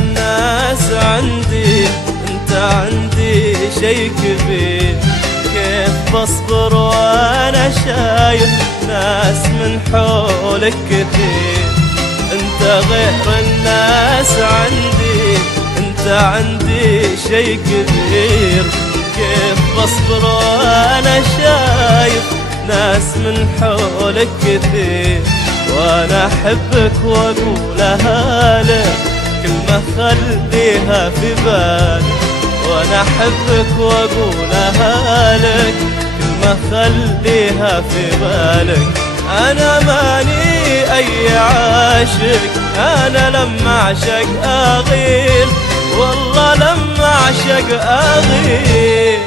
الناس عندي انت عندي شي كبير، كيف بصبر وانا شايف ناس من حولك كثير. انت غير الناس عندي انت عندي شي كبير، كيف بصبر وانا شايف ناس من حولك كثير. وانا احبك واقولها لك كلمة خليها في بالك، وانا احبك واقولها لك كلمة خليها في بالك. انا ماني اي عاشق، انا لما اعشق اغير، والله لما اعشق اغير.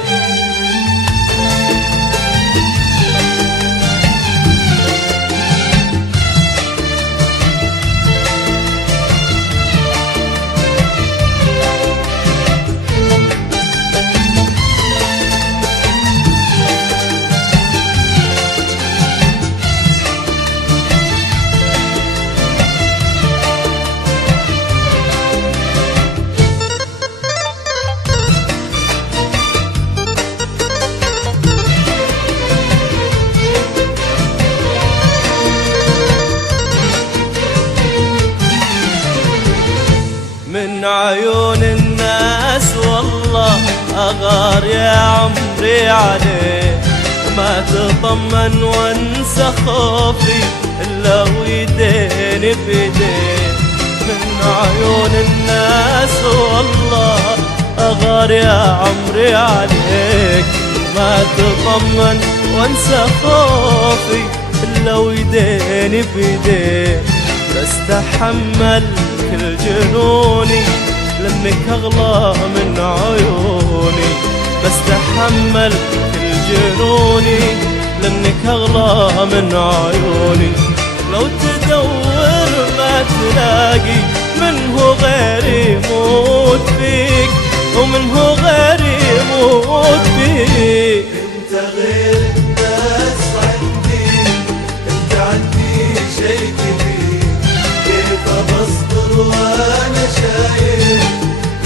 من عيون الناس والله أغار يا عمري عليه، وما تطمن وانسى خوفي إلا ويديني بيديه. من عيون الناس والله أغار يا عمري عليك، ما تطمن وانسى خوفي إلا ويديني بيديه. بستحمل كل جنوني لمك أغلى من عيوني، بستحمل كل جنوني لمك أغلى من عيوني. لو تدور ما تلاقي منه غيري يموت فيك، ومنه غيري يموت فيك. انت غير الناس عندي انت عندي شي كبير، كيف بصبر وانا شايف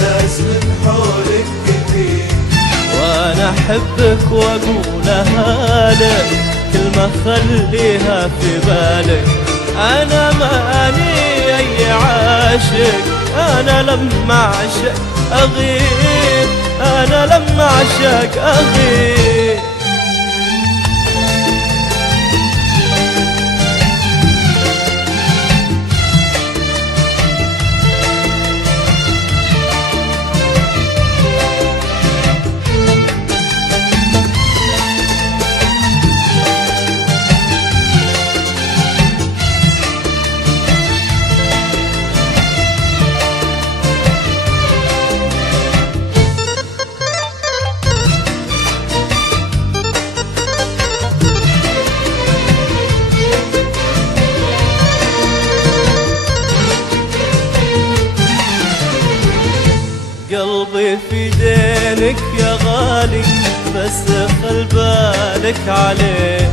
ناس من حولك كتير. وانا احبك واقولها لك كلمة خليها في بالك. انا ماني اي عاشق، انا لما اعشق اغير، انا لما اعشق اغير. قلبي في دينك يا غالي، بس خل بالك عليه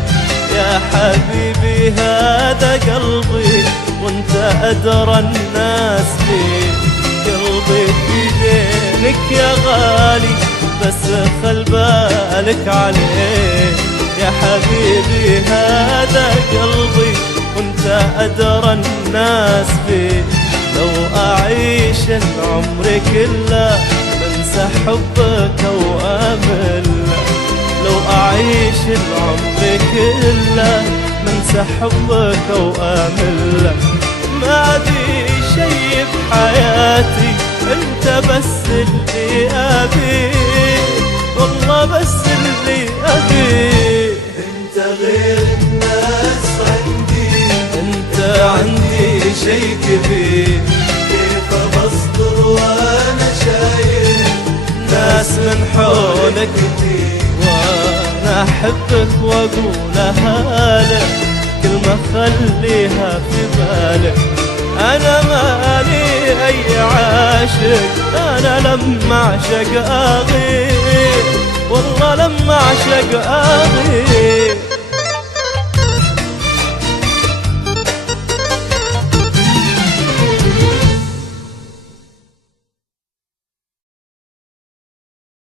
يا حبيبي. هذا قلبي وانت أدرى الناس فيه. قلبي في دينك يا غالي، بس خل بالك عليه يا حبيبي. هذا قلبي وانت أدرى الناس فيه. لو أعيش العمر كله بنسى حبك وأمل، لو أعيش العمر كله بنسى حبك وأمل. ما بي شي بحياتي انت بس اللي أبيه، والله بس اللي أبيه. انت غير الناس عندي انت عندي شي كبير، كيف بصبر وانا شايف ناس من حولك كتير. وانا احبك واقولها لك كلمة خليها في بالك. انا مالي اي عاشق، انا لما اعشق اغير، والله لما اعشق اغير.